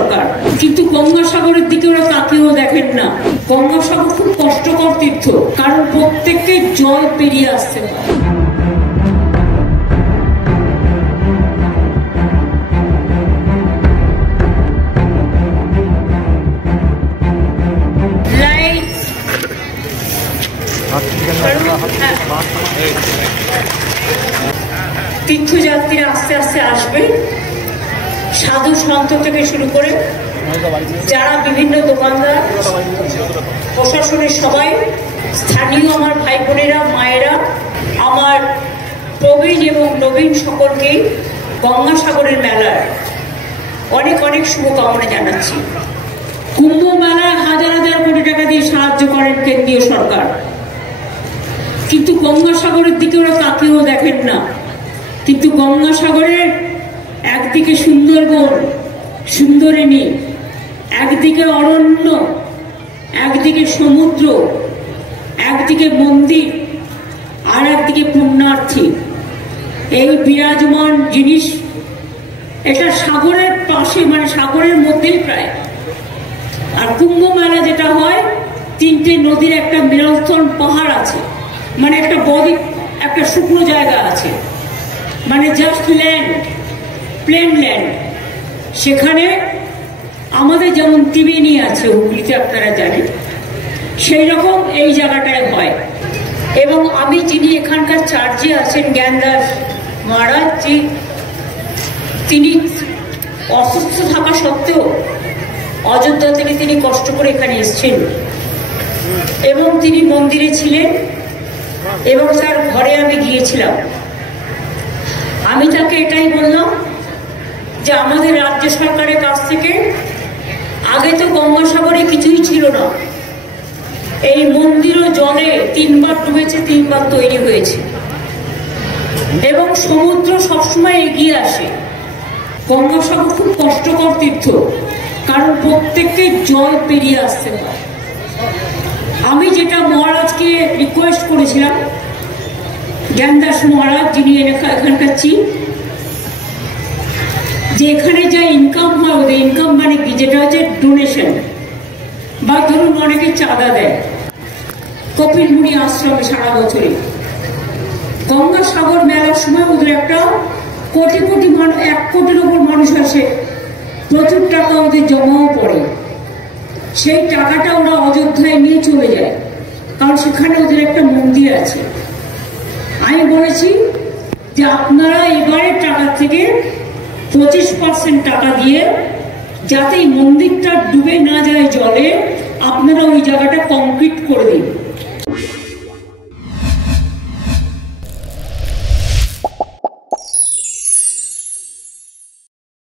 সরকার, কিন্তু গঙ্গাসাগরের দিকে ওরা তাকিয়েও দেখেন না। গঙ্গাসাগর খুব কষ্টকর তীর্থ, কারণ প্রত্যেককে জল পেরিয়ে আসতে হয়। তীর্থযাত্রীরা আস্তে আস্তে আসবে, সাধু সন্ত থেকে শুরু করে যারা বিভিন্ন দোকানদার, প্রশাসনের সবাই, স্থানীয় আমার ভাই বোনেরা, মায়েরা, আমার প্রবীণ এবং নবীন সকলকেই গঙ্গাসাগরের মেলার অনেক অনেক শুভকামনা জানাচ্ছি। কুম্ভ মেলায় হাজার হাজার কোটি টাকা দিয়ে সাহায্য করেন কেন্দ্রীয় সরকার, কিন্তু গঙ্গাসাগরের দিকে ওরা তাকিয়েও দেখেন না। কিন্তু গঙ্গাসাগরের একদিকে সুন্দরবন, সুন্দরিনী, একদিকে অরণ্য, একদিকে সমুদ্র, একদিকে মন্দির, আর একদিকে পুণ্যার্থী, এই বিরাজমান জিনিস এটা সাগরের পাশে, মানে সাগরের মধ্যেই প্রায়। আর কুম্ভ মেলা যেটা হয়, তিনটে নদীর একটা মিলনস্থল পাহাড় আছে, মানে একটা বদ্বীপ, একটা শুকনো জায়গা আছে, মানে জাস্ট ল্যান্ড, প্লেন ল্যান্ড। সেখানে আমাদের যেমন ত্রিবেণী আছে হুগলিতে, আপনারা জানেন, সেই রকম এই জায়গাটায় হয়। এবং আমি যিনি এখানকার চার্জে আছেন, জ্ঞানদাস মহারাজজি, তিনি অসুস্থ থাকা সত্ত্বেও অযোধ্যা থেকে তিনি কষ্ট করে এখানে এসেছেন এবং তিনি মন্দিরে ছিলেন এবং তার ঘরে আমি গিয়েছিলাম। আমি তাকে এটাই বললাম যে আমাদের রাজ্য সরকারের কাছ থেকে আগে তো গঙ্গাসাগরে কিছুই ছিল না, এই মন্দিরও জলে 3 বার ডুবেছে, 3 বার তৈরি হয়েছে এবং সমুদ্র সবসময় এগিয়ে আসে। গঙ্গাসাগর খুব কষ্টকর তীর্থ, কারণ প্রত্যেককে জল পেরিয়ে আসতে হয়। আমি যেটা মহারাজকে রিকোয়েস্ট করেছিলাম, জ্ঞানদাস মহারাজ যিনি এখানকার চিফ, যে এখানে যা ইনকাম হয়, ওদের ইনকাম মানে কি, যেটা হচ্ছে ডোনেশন, বা ধরুন অনেকে চাঁদা দেয় কপিল মুনি আশ্রমে সারা বছরে, গঙ্গাসাগর মেলার সময় ওদের একটা কোটি কোটি মানুষ, 1 কোটির ওপর মানুষ আসে, প্রচুর টাকা ওদের জমাও পড়ে। সেই টাকাটা ওরা অযোধ্যায় নিয়ে চলে যায়, কারণ সেখানে ওদের একটা মন্দির আছে। আমি বলেছি যে আপনারা এবারের টাকা থেকে 25% টাকা দিয়ে, যাতে এই মন্দিরটা ডুবে না যায় জলে, আপনারা ওই জায়গাটা কমপ্লিট করে